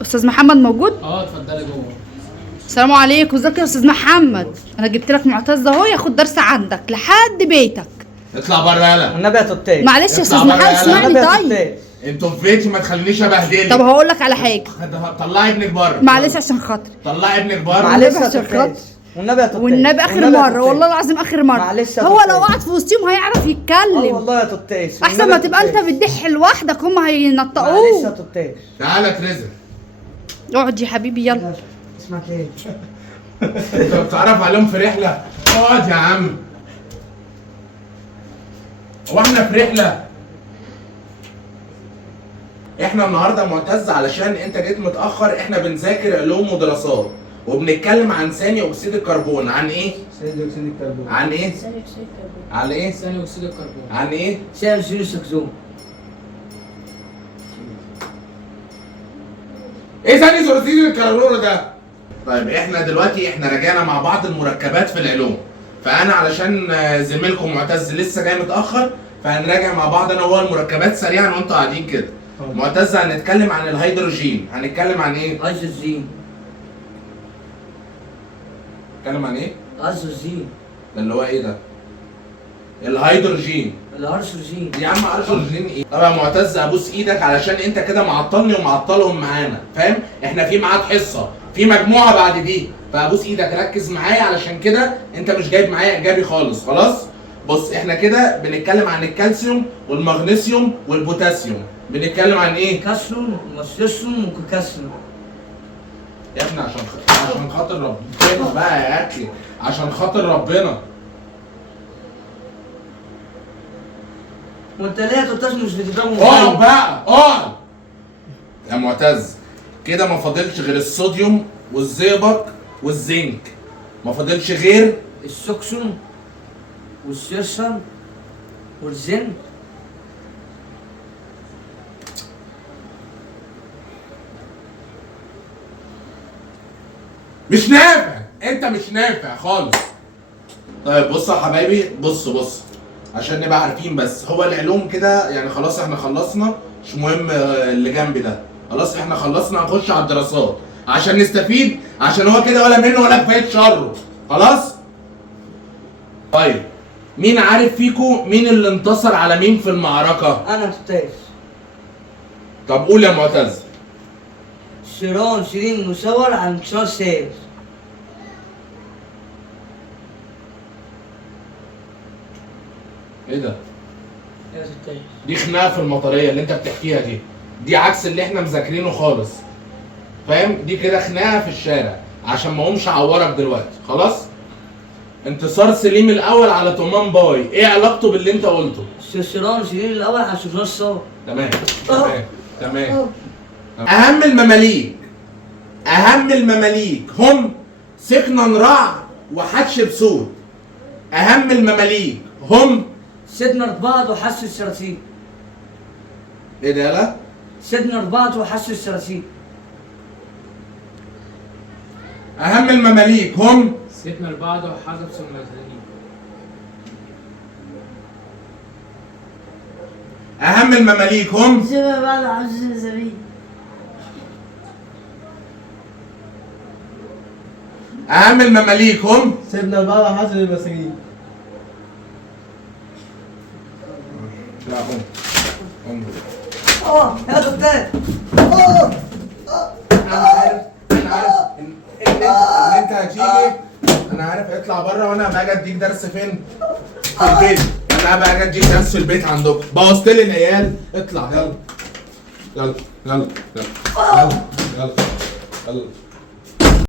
استاذ محمد موجود؟ اتفضلي جوه. السلام عليكم، ازيك يا استاذ محمد؟ انا جبت لك معتز اهو ياخد درس عندك لحد بيتك. اطلع بره يلا. والنبي يا توتيه. معلش يا استاذ محمد اسمعني طيب. انتوا في بيتي ما تخلينيش ابهدلك. طب هقول لك على حاجه. طلعي ابنك بره. معلش عشان خاطري. طلعي ابنك بره. معلش يا عشان توتيه. خاطري. والنبي يا توتيه. والنبي اخر مره، والله العظيم اخر مره. معلش يا هو توتيه. لو قعد في وسطهم هيعرف يتكلم. والله يا توتيه. احسن ما تبقى انت بتضح لوحدك، هم معلش يا هينطقوه. توتيه. تعالى ترزق. اقعد يا حبيبي يلا. اسمك ايه؟ انت بتعرف عليهم في رحله؟ اقعد يا عم. هو احنا في رحله؟ احنا النهارده معتز علشان انت جيت متاخر، احنا بنذاكر علوم ودراسات وبنتكلم عن ثاني اكسيد الكربون. عن ايه؟ ثاني اكسيد الكربون. عن ايه؟ ثاني اكسيد الكربون. عن ايه؟ ثاني اكسيد الكربون. عن ايه؟ ثاني اكسيد السكزون. ايه ثاني اكسيد الكربون ده؟ طيب احنا دلوقتي راجعنا مع بعض المركبات في العلوم، فانا علشان زميلكم معتز لسه جاي متاخر فهنراجع مع بعض انا وهو المركبات سريعا وانتوا قاعدين كده. معتز هنتكلم عن الهيدروجين. هنتكلم عن ايه؟ هيدروجين. نتكلم عن ايه؟ هيدروجين. ده اللي هو ايه ده؟ الهيدروجين. الهيدروجين. يا عم هيدروجين ايه؟ طب يا معتز ابوس ايدك علشان انت كده معطلني ومعطلهم معانا، فاهم؟ احنا في ميعاد حصه، في مجموعه بعد دي، فابوس ايدك ركز معايا علشان كده انت مش جايب معايا ايجابي خالص، خلاص؟ بص احنا كده بنتكلم عن الكالسيوم والمغنيسيوم والبوتاسيوم. بنتكلم عن ايه؟ كالسيوم ومغنيسيوم وبوتاسيوم. يا ابني عشان خاطر ربنا بقى يا اخي، عشان خاطر ربنا. وانت ليه يا توتاش مش بتضربه؟ اقعد بقى اقعد يا معتز. كده ما فاضلش غير الصوديوم والزئبق والزنك، ما فاضلش غير السكسون والسيرسون والزنك. مش نافع، انت مش نافع خالص. طيب بص يا حبايبي، بص عشان نبقى عارفين بس، هو العلوم كده يعني خلاص احنا خلصنا، مش مهم اللي جنبي ده، خلاص احنا خلصنا. هنخش على الدراسات عشان نستفيد، عشان هو كده ولا منه ولا كفايه شره، خلاص؟ طيب مين عارف فيكو مين اللي انتصر على مين في المعركه؟ انا توتاش. طب قول يا معتز. شيرين مصور عن انتصار سيف. ايه ده؟ يا توتاش. دي خناقه في المطريه اللي انت بتحكيها دي عكس اللي احنا مذاكرينه خالص، فاهم؟ دي كده خناقه في الشارع عشان ما اقومش اعورك دلوقتي، خلاص؟ انتصار سليم الاول على تومان باي، ايه علاقته باللي انت قلته؟ شيرين الاول على سفيان الصور. تمام. اهم المماليك هم سكنن رع وحتشبسوت. اهم المماليك هم سيدنا رباط وحس السراسيل. ايه ده لا؟ سيدنا رباط وحس السراسيل. اهم المماليك هم سيدنا رباط وحسب المزنين. اهم المماليك هم سيدنا بعد عزيز الزبيب. اهم المماليك هم سيدنا البابا حسن المساجين. لا قوم يا توتاش. انا عارف ان انت هتيجي، انا عارف. اطلع بره وانا باجي اديك درس فين؟ في البيت. انا باجي اديك درس في البيت عندكم. بوظت لي العيال. اطلع يلا.